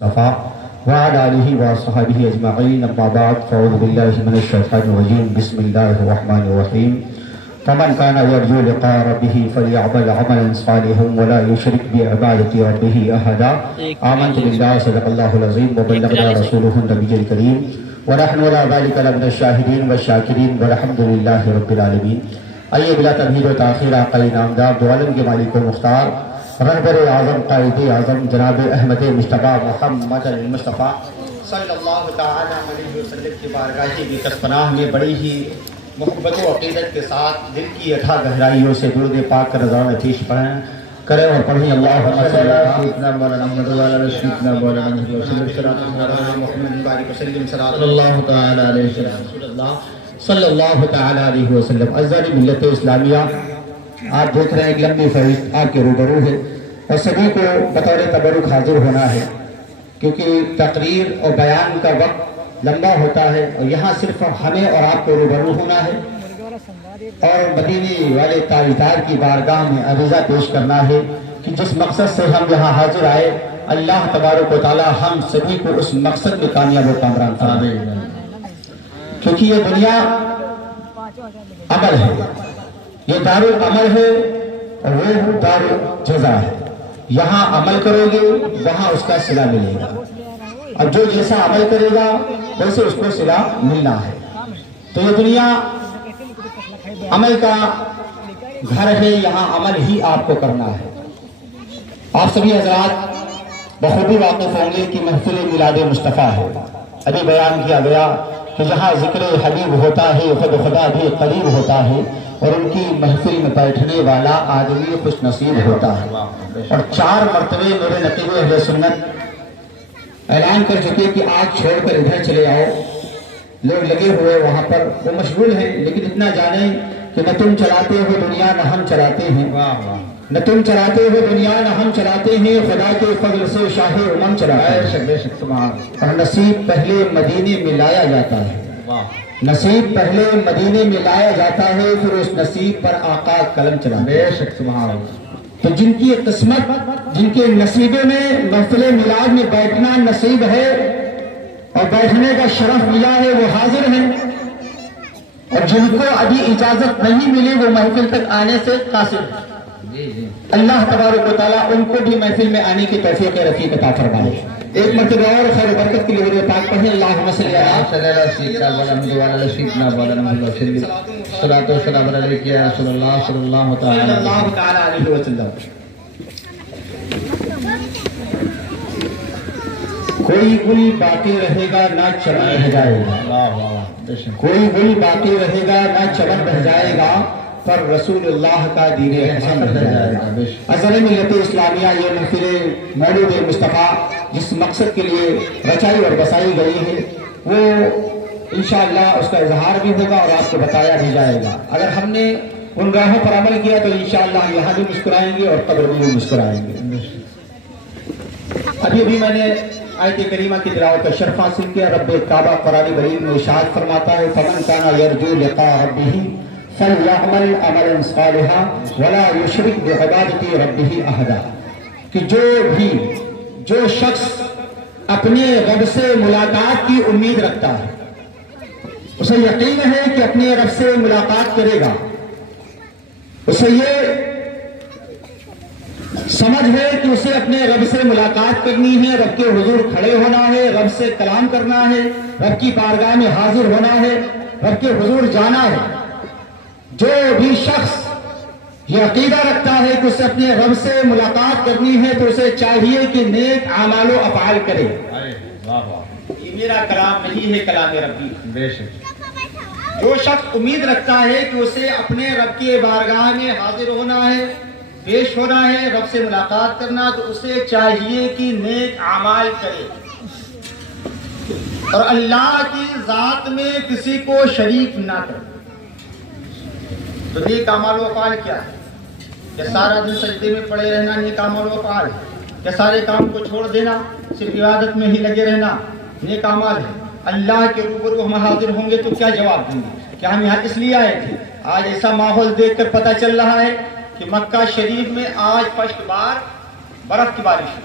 صفا وعلى آله وصحبه أجمعين أما بعد فأعوذ بالله من الشيطان الرجيم بسم الله الرحمن الرحيم فمن كان يرجو لقاء ربه فليعمل عملا صالحا ولا يشرك بعبادة ربه أحدا آمنت بالله صدق الله العظيم وبلغنا رسوله النبي الكريم ونحن على ذلك لمن الشاهدين والشاكرين والحمد لله رب العالمين۔ آئیے بلا تمہید و تاخیر آقا نامدار دو عالم کے مالک و مختار رہبر اعظم قائد اعظم جناب احمد مصطفیٰ محمد المصطفیٰ صلی اللہ تعالی علیہ وسلم کی بارگاہ کی پناہ میں بڑی ہی محبت و عقیدت کے ساتھ دل کی اتھا گہرائیوں سے درود پاک کا نذرانہ پیش کریں اور پڑھیں اللہم صلی اللہ تعالی علیہ وسلم۔ عزیزان ملت اسلامیہ، آپ دیکھ رہے ہیں ایک لمبی فہرست آپ کے روبرو ہے اور سبھی کو بطور تبرک حاضر ہونا ہے کیونکہ تقریر اور بیان کا وقت لمبا ہوتا ہے اور یہاں صرف ہمیں اور آپ کو روبرو ہونا ہے اور مدینے والے تاجدار کی بارگاہ میں عریضہ پیش کرنا ہے کہ جس مقصد سے ہم یہاں حاضر آئے اللہ تبارک و تعالی ہم سبھی کو اس مقصد میں کامیاب و کامران فرمائے، کیونکہ یہ دنیا عمل ہے، یہ دار العمل ہے اور وہ دار الجزا ہے۔ یہاں عمل کرو گے وہاں اس کا صلہ ملے گا، اور جو جیسا عمل کرے گا ویسے اس کو صلہ ملنا ہے۔ تو یہ دنیا عمل کا گھر ہے، یہاں عمل ہی آپ کو کرنا ہے۔ آپ سبھی حضرات بخوبی واقف ہوں گے کہ محفل میلاد مصطفیٰ ہے۔ ابھی بیان کیا گیا کہ جہاں ذکر حبیب ہوتا ہے خود خدا بھی قریب ہوتا ہے اور ان کی محفل میں بیٹھنے والا آدمی خوش نصیب ہوتا ہے۔ اور 4 مرتبے میرے نقیب اہل سنت اعلان کر چکے کہ آج چھوڑ کر ادھر چلے آؤ، لوگ لگے ہوئے وہاں پر، وہ مشغول ہیں، لیکن اتنا جانیں کہ نہ تم چلاتے ہو دنیا نہ ہم چلاتے ہیں، نہ تم چلاتے ہو دنیا نہ ہم چلاتے ہیں، خدا کے فضل سے شاہ امم چلاتا ہے۔ اور نصیب پہلے مدینے میں لایا جاتا ہے، نصیب پہلے مدینے میں لایا جاتا ہے، پھر اس نصیب پر آقا قلم چلاتا ہے۔ تو جن کی قسمت، جن کے نصیبے میں محفل میلاد میں بیٹھنا نصیب ہے اور بیٹھنے کا شرف ملا ہے وہ حاضر ہیں، اور جن کو ابھی اجازت نہیں ملی وہ محفل تک آنے سے قاصر ہیں۔ اللہ تبارک و تعالیٰ ان کو بھی محفل میں آنے کی توفیق رفیق عطا فرمائے۔ ایک مرتبہ اور خیر و برکت کے لیے درود پاک پڑھیں، اللہم صلی اللہ تعالی علیہ وسلم۔ کوئی گل باقی رہے گا نہ چمن رہ جائے گا، کوئی گل باقی رہے گا نہ چمن رہ جائے گا، پر رسول اللہ کا دین حسن رہ جائے گا۔ عزیزان ملت اسلامیہ، یہ محفل مولود مصطفیٰ جس مقصد کے لیے رچائی اور بسائی گئی ہے وہ انشاءاللہ اس کا اظہار بھی ہوگا اور آپ کو بتایا بھی جائے گا۔ اگر ہم نے ان راہوں پر عمل کیا تو انشاءاللہ ہم یہاں بھی مسکرائیں گے اور قبر میں بھی مسکرائیں گے۔ ابھی میں نے آیت کریمہ کی تلاوت کا شرف حاصل کیا۔ رب کعبہ قرآن مجید میں ارشاد فرماتا ہے فمن کان یرجو لقاء ربہ فلیعمل عملا صالحا ولا یشرک بعبادۃ ربہ احدا، کہ جو شخص اپنے رب سے ملاقات کی امید رکھتا ہے، اسے یقین ہے کہ اپنے رب سے ملاقات کرے گا، اسے یہ سمجھ ہے کہ اسے اپنے رب سے ملاقات کرنی ہے، رب کے حضور کھڑے ہونا ہے، رب سے کلام کرنا ہے، رب کی بارگاہ میں حاضر ہونا ہے، رب کے حضور جانا ہے۔ جو بھی شخص یہ عقیدہ رکھتا ہے کہ اسے اپنے رب سے ملاقات کرنی ہے تو اسے چاہیے کہ نیک اعمال و افعال کرے۔ یہ میرا کلام نہیں ہے، کلام ربی۔ جو شخص امید رکھتا ہے کہ اسے اپنے رب کی بارگاہ میں حاضر ہونا ہے، پیش ہونا ہے، رب سے ملاقات کرنا، تو اسے چاہیے کہ نیک اعمال کرے اور اللہ کی ذات میں کسی کو شریک نہ کرے۔ تو نیک اعمال و افعال کیا ہے؟ کہ سارا دن سجدے میں پڑے رہنا نیک اعمال و افعال ہے؟ کہ سارے کام کو چھوڑ دینا، صرف عبادت میں ہی لگے رہنا نیک اعمال ہے؟ اللہ کے روبرو ہم حاضر ہوں گے تو کیا جواب دیں گے؟ کہ ہم یہاں اس لیے آئے تھے؟ آج ایسا ماحول دیکھ کر پتہ چل رہا ہے کہ مکہ شریف میں آج فرسٹ بار برف کی بارش ہوئی۔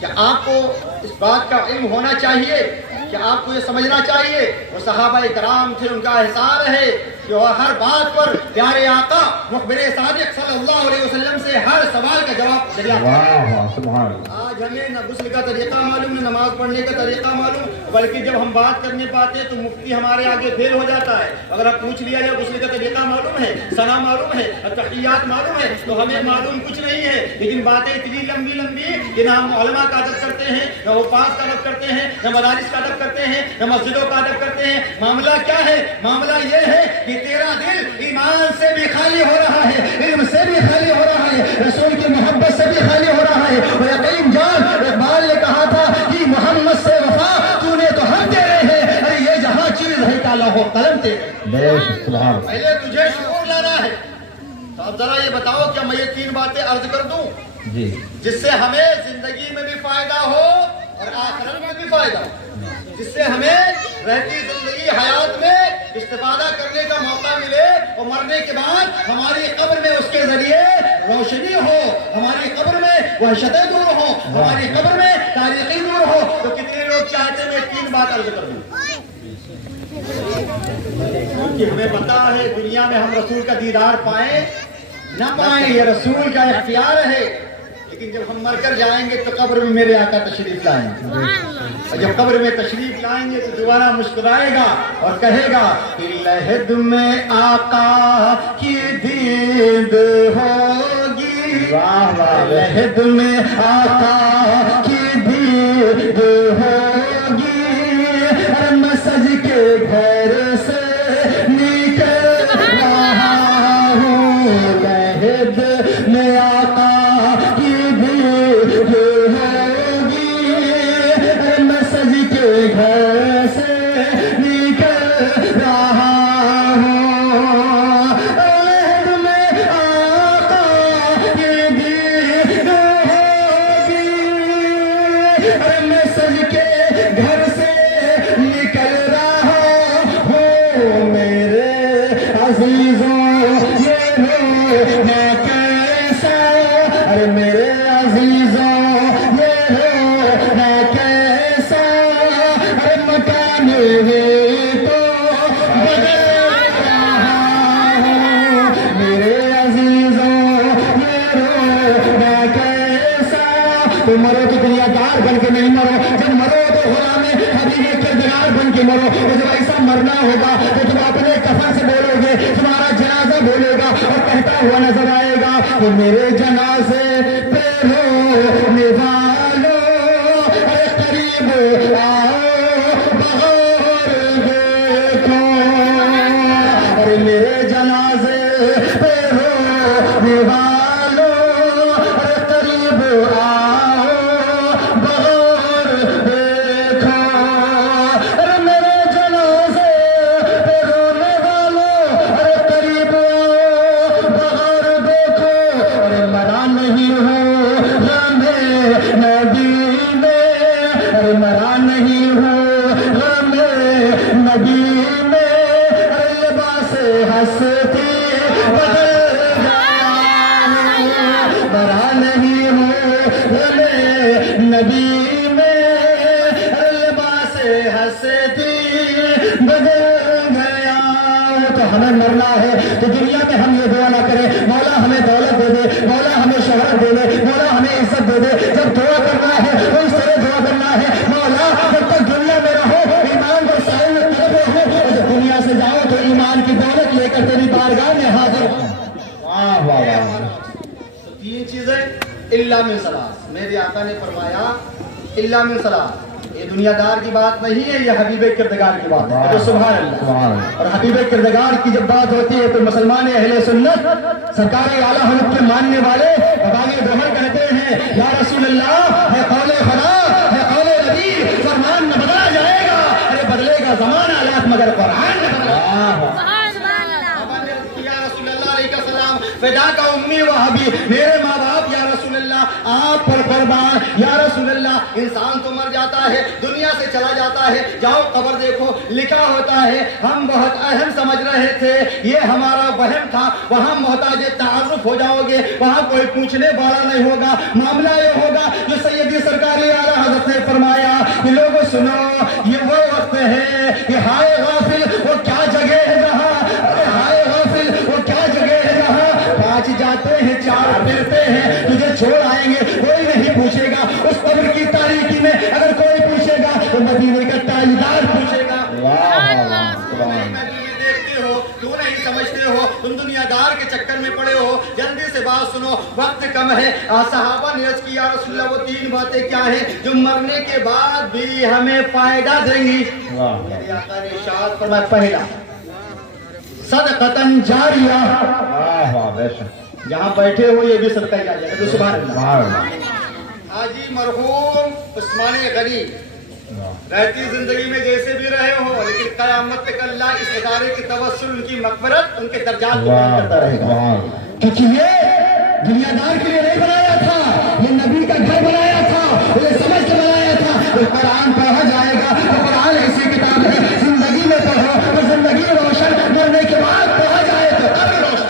کہ آپ کو اس بات کا علم ہونا چاہیے کہ آپ کو یہ سمجھنا چاہیے وہ صحابہ کرام تھے، ان کا احسان ہے کہ وہ ہر بات پر پیارے آقا مخبر صادق صلی اللہ علیہ وسلم سے ہر سوال کا جواب دریافت واہ واہ سبحان اللہ. آج ہمیں نہ غسل کا طریقہ معلوم نہ نماز پڑھنے کا طریقہ معلوم، بلکہ جب ہم بات کرنے پاتے ہیں تو مفتی ہمارے آگے فیل ہو جاتا ہے. اگر آپ پوچھ لیا جائے غسل کا طریقہ معلوم ہے، ثنا معلوم ہے، تحیات معلوم ہے، تو ہمیں معلوم کچھ نہیں ہے. لیکن باتیں اتنی لمبی لمبی کہ نہ ہم علماء کا ادب کرتے ہیں، نہ حفاظ کا ادب کرتے ہیں، نہ مدارس کا ادب کرتے ہیں، نہ مسجدوں کا ادب کرتے ہیں. معاملہ کیا ہے؟ معاملہ یہ ہے کہ تیرا دل ایمان سے بھی خالی ہو رہا ہے، علم سے بھی خالی ہو رہا ہے، رسول کی محبت سے بھی خالی ہو رہا ہے. اور یقین جان، اقبال نے کہا تھا کہ محمد سے وفا تو نے تو ہم تیرے ہیں، ارے یہ جہاں چیز ہے کا لوح قلم تیرے. بے شک سبحان اللہ. پہلے تجھے شکر لانا ہے. تو اب ذرا یہ بتاؤ کیا میں یہ 3 باتیں عرض کر دوں جی جس سے ہمیں زندگی میں بھی فائدہ ہو اور آخرت میں بھی فائدہ ہو، جس سے ہمیں رہتی زندگی حیات میں استفادہ کرنے کا موقع ملے اور مرنے کے بعد ہماری قبر میں اس کے ذریعے روشنی ہو، ہماری قبر میں وحشتیں دور ہو، ہماری قبر میں تاریخی دور ہو. تو کتنے لوگ چاہتے ہیں میں 3 بات عرض کر دوں؟ کیونکہ ہمیں پتا ہے دنیا میں ہم رسول کا دیدار پائیں نہ پائیں یہ رسول کا اختیار ہے، لیکن جب ہم مر کر جائیں گے تو قبر میں میرے آقا تشریف لائیں گے. اور جب قبر میں تشریف لائیں گے تو دوبارہ مسکرائے گا اور کہے گا کہ لحد میں آقا کی دید ہوگی، واہ واہ. لحد میں آقا کی دید ہوگی، اور میں سج کے گھر سے نکل رہا ہوں، لحد میں آقا کی دید ہوگی، اور میں سج کے گھر سے نکل رہا ہوں، لحد میں آقا کی دید ہوگی، اور میں سج کے گھر سے نکل رہا ہوں. میرے عزیزوں یہ رونا کیسا، ارے میرے عزیزوں یہ رونا کیسا، ارے مکان بھی تو بدل رہا ہوں. میرے عزیزوں یہ رونا کیسا، تم مرو تو دنیا دار بن کے نہیں مرو، جب مرو تو غلام حبیب کردگار بن کے مرو. اور جب ایسا مرنا ہوگا تو تم اپنے کفن سے بولو گے، تمہارا جنازہ بولے گا اور کہتا ہوا نظر آئے گا کہ میرے جنازے پہ رونے والوں، ارے قریب آؤ بغور دیکھو، ارے میرے جنازے پہ رونے والوں، ارے قریب آؤ بغور دیکھو، ارے میرے جنازے پہ رونے والوں، ارے قریب آؤ بغور دیکھو. ارے مرا نہیں ہوں غم نبی میں، ارے مرا نہیں ہوں غم نبی میں، ارے لباس ہستی بدل گیا ہوں، مرا نہیں ہوں غم نبی میں، ارے لباس ہستی بدل گیا ہوں. تو ہمیں مرنا ہے تو دنیا میں ہم یہ دعا نہ کریں مولا ہمیں دولت دے دے، مولا ہمیں شہرت دے دے، مولا ہمیں عزت دے دے. جب دعا کرنا ہے تو اس طرح دعا کرنا ہے مولا جب تک دنیا میں رہو ایمان کو سائل رہو، اور جب دنیا سے جاؤ تو ایمان کی دولت لے کر تیری بارگاہ میں حاضر ہوں. واہ واہ واہ. تو 3 چیزیں الا من ثلاث، میرے آقا نے فرمایا الا من ثلاث. یہ دنیا دار کی بات نہیں ہے، یہ حبیب کردگار کی بات ہے. تو سبحان اللہ. سبحان اللہ. اور حبیب کردگار کی جب بات ہوتی ہے تو مسلمان اہل سنت سرکار اعلیٰ حضرت کے ماننے والے بابائے دوہر کہتے ہیں یا رسول اللہ ہے قول خدا ہے قول نبی، فرمان نہ بدلا جائے گا، ارے بدلے گا زمانہ آیات مگر قرآن نہ بدلا. یا رسول اللہ علیہ السلام فدا کا امی و ابی، میرے ماں باپ یا رسول اللہ آپ پر قربان یا رسول اللہ، انسان تو مر جاتا ہے، دنیا سے چلا جاتا ہے، جاؤ قبر دیکھو، لکھا ہوتا ہے ہم بہت اہم سمجھ رہے تھے، یہ ہمارا وہم تھا، وہاں محتاج تعارف ہو جاؤ گے، وہاں کوئی پوچھنے والا نہیں ہوگا، معاملہ یہ ہوگا جو سیدی سرکاری اعلیٰ حضرت نے فرمایا کہ لوگوں سنو، یہ وہ وقت ہے کہ ہائے غافل وہ کیا جگہ ہے جہاں، ہائے غافل وہ کیا جگہ ہے جہاں 5 جاتے ہیں 4 پھرتے ہیں، تجھے چھوڑ آئیں گے، کوئی نہیں پوچھے گا، اس قبر کی تاریکی میں اگر کوئی پوچھے گا تو مدینے کا تاجدار پوچھے گا۔ دیکھتے ہو کیوں نہیں سمجھتے ہو، تم دنیا دار کے چکر میں پڑے ہو، جلدی سے بات سنو، وقت کم ہے۔ صحابہ نے عرض کیا رسول اللہ وہ 3 باتیں کیا ہیں جو مرنے کے بعد بھی ہمیں فائدہ دیں گی؟ میرے آقا نے ارشاد فرمایا، پہلا صدقۃ جاریہ، جہاں بیٹھے ہو یہ بھی صدقہ جاریہ ہے، سبحان اللہ۔ حاجی مرحوم عثمان غنی رہتی زندگی میں جیسے بھی رہے ہو، لیکن قیامت تک اللہ اس ادارے کی توسل، ان کی مغفرت، ان کے درجات کو بلند کرتا رہے گا، کیونکہ یہ دنیا دار کے لیے نہیں بنایا تھا، یہ نبی کا گھر بنایا تھا، یہ سمجھ کے بنایا تھا۔ تو قرآن پڑھا جائے گا تو قرآن ایسی کتاب ہے، زندگی میں پڑھو تو زندگی روشن، مرنے کے بعد پڑھا جائے تو قبر روشن۔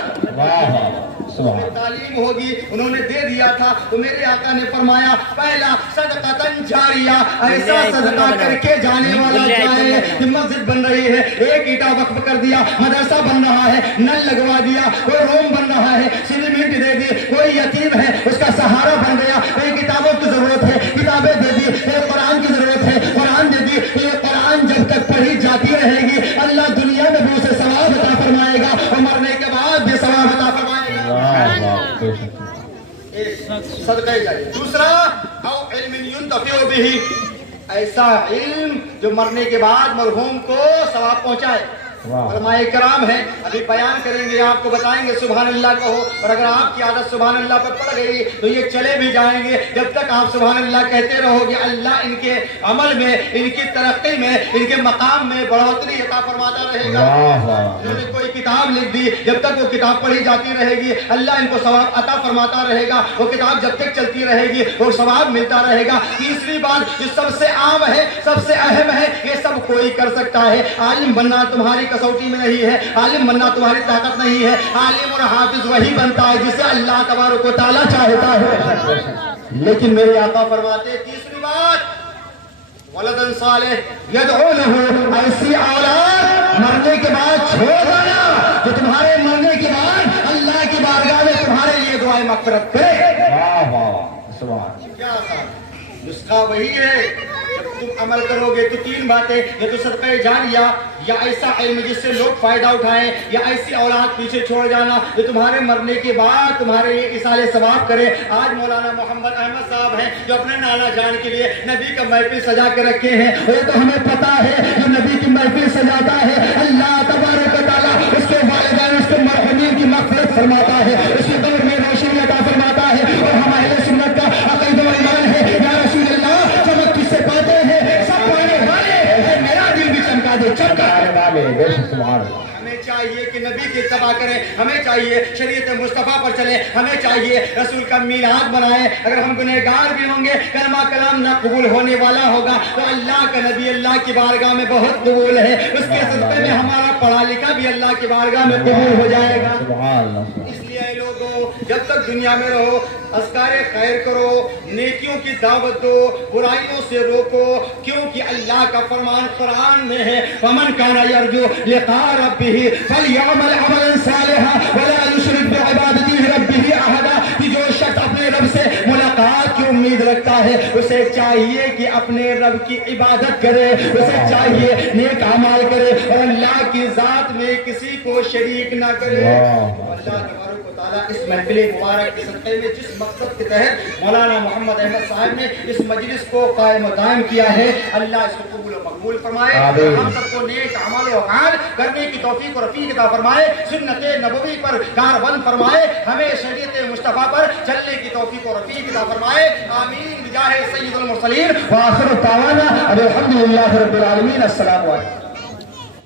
تعلیم ہوگی، انہوں نے دے دیا تھا، تو میرے آقا نے فرمایا پہلا صدقۃ جاریہ، ایسا صدقہ کر کے جانے والا جائے، مسجد بن رہی ہے، ایک اینٹا وقف کر دیا، مدرسہ بن رہا ہے، نل لگوا دیا، کوئی روم بن رہا ہے، سیمنٹ دے دی، کوئی یتیم ہے اس کا سہارا بن گیا، کوئی کتابوں کی ضرورت ہے کتابیں دے دی، ایک قرآن کی ضرورت ہے قرآن دے دی، یہ قرآن جب تک پڑھی جاتی رہے گی اللہ دنیا میں بھی اسے ثواب عطا فرمائے گا اور مرنے کے بعد بھی ثواب عطا فرمائے گا۔ صدقہ جاریہ۔ دوسرا او علم ينتفع به، ایسا علم جو مرنے کے بعد مرحوم کو ثواب پہنچائے۔ علماء کرام ہیں، ابھی بیان کریں گے، آپ کو بتائیں گے سبحان اللہ کہو، اور اگر آپ کی عادت سبحان اللہ پر پڑ گئی تو یہ چلے بھی جائیں گے، جب تک آپ سبحان اللہ کہتے رہو گے اللہ ان کے عمل میں، ان کی ترقی میں، ان کے مقام میں بڑھوتری عطا فرماتا رہے گا۔ انہوں نے کوئی کتاب لکھ دی، جب تک وہ کتاب پڑھی جاتی رہے گی اللہ ان کو ثواب عطا فرماتا رہے گا، وہ کتاب جب تک چلتی رہے گی وہ ثواب ملتا رہے گا۔ تیسری بات جو سب سے عام ہے، سب سے اہم ہے، یہ سب کوئی کر سکتا ہے، عالم بننا تمہاری کسوٹی میں نہیں ہے، عالم بننا تمہاری طاقت نہیں ہے، عالم اور حافظ وہی بنتا ہے جسے اللہ تبارک و تعالیٰ چاہتا ہے۔ لیکن میرے آقا فرماتے تیسری بات ولدن صالح یدعو لہ، ایسی اولاد مرنے کے بعد چھوڑ دینا جو تمہارے مرنے کے بعد اللہ کی بارگاہ میں تمہارے لیے دعائیں مغفرت کرے۔ کیا نسخہ وہی ہے، جب تم عمل کرو گے تو 3 باتیں، یا تو صدقہ جاریہ، یا ایسا علم جس سے لوگ فائدہ اٹھائیں، یا ایسی اولاد پیچھے چھوڑ جانا جو تمہارے مرنے کے بعد تمہارے لیے ایصال ثواب کرے۔ آج مولانا محمد احمد صاحب ہیں جو اپنے نانا جان کے لیے نبی کا محفل سجا کے رکھے ہیں، یہ تو ہمیں پتا ہے جو نبی کی محفل سجاتا ہے اللہ تبارک و تعالیٰ اس کے والدین، اس کے مرحومین کی مغفرت فرماتا ہے، اس کی قبر میں روشنی عطا فرماتا ہے۔ اور ہم اہل سنت کا عقیدہ و ایمان ہے یا رسول اللہ چمک کس سے پاتے ہیں؟ سب پانے والے، میرا دل بھی چمکا دے، چمکا ہمیں چاہیے کہ نبی کی اتباع کریں، ہمیں چاہیے شریعت مصطفیٰ پر چلیں، ہمیں چاہیے رسول کا میلاد منائیں۔ اگر ہم گنہگار بھی ہوں گے، کلمہ کلام نہ قبول ہونے والا ہوگا تو اللہ کا نبی اللہ کی بارگاہ میں بہت قبول ہے، اس کے صدقے میں ہمارا پڑھا لکھا بھی اللہ کی بارگاہ میں قبول ہو جائے گا۔ اس لیے اے لوگوں جب تک دنیا میں رہو اذکار خیر کرو، نیکیوں کی دعوت دو، برائیوں سے روکو، کیونکہ اللہ کا فرمان قرآن میں ہے فمن کان یرجو لقاء ربہ فلیعمل عملا صالحا ولا یشرک بعبادۃ ربہ احدا، کہ جو شخص اپنے رب سے ملاقات کی امید رکھتا ہے اسے چاہیے کہ اپنے رب کی عبادت کرے، اسے چاہیے نیک اعمال کرے اور اللہ کی ذات میں کسی کو شریک نہ کرے۔ اللہ تبارک و تعالیٰ اس محفل مبارک کے صدقے میں جس مقصد کے تحت مولانا محمد احمد صاحب نے اس مجلس کو قائم و دائم کیا ہے، اللہ اس کو قبول و مقبول فرمائے، ہم سب کو نیک عمل و افعال کرنے کی توفیق و رفیق عطا فرمائے، سنت نبوی پر کاربند فرمائے، ہمیں شریعت مصطفیٰ پر چلنے کی توفیق و رفیق عطا فرمائے، آمین بجاہ سید المرسلین وآخر دعوانا الحمدللہ رب العالمین۔ السلام علیکم۔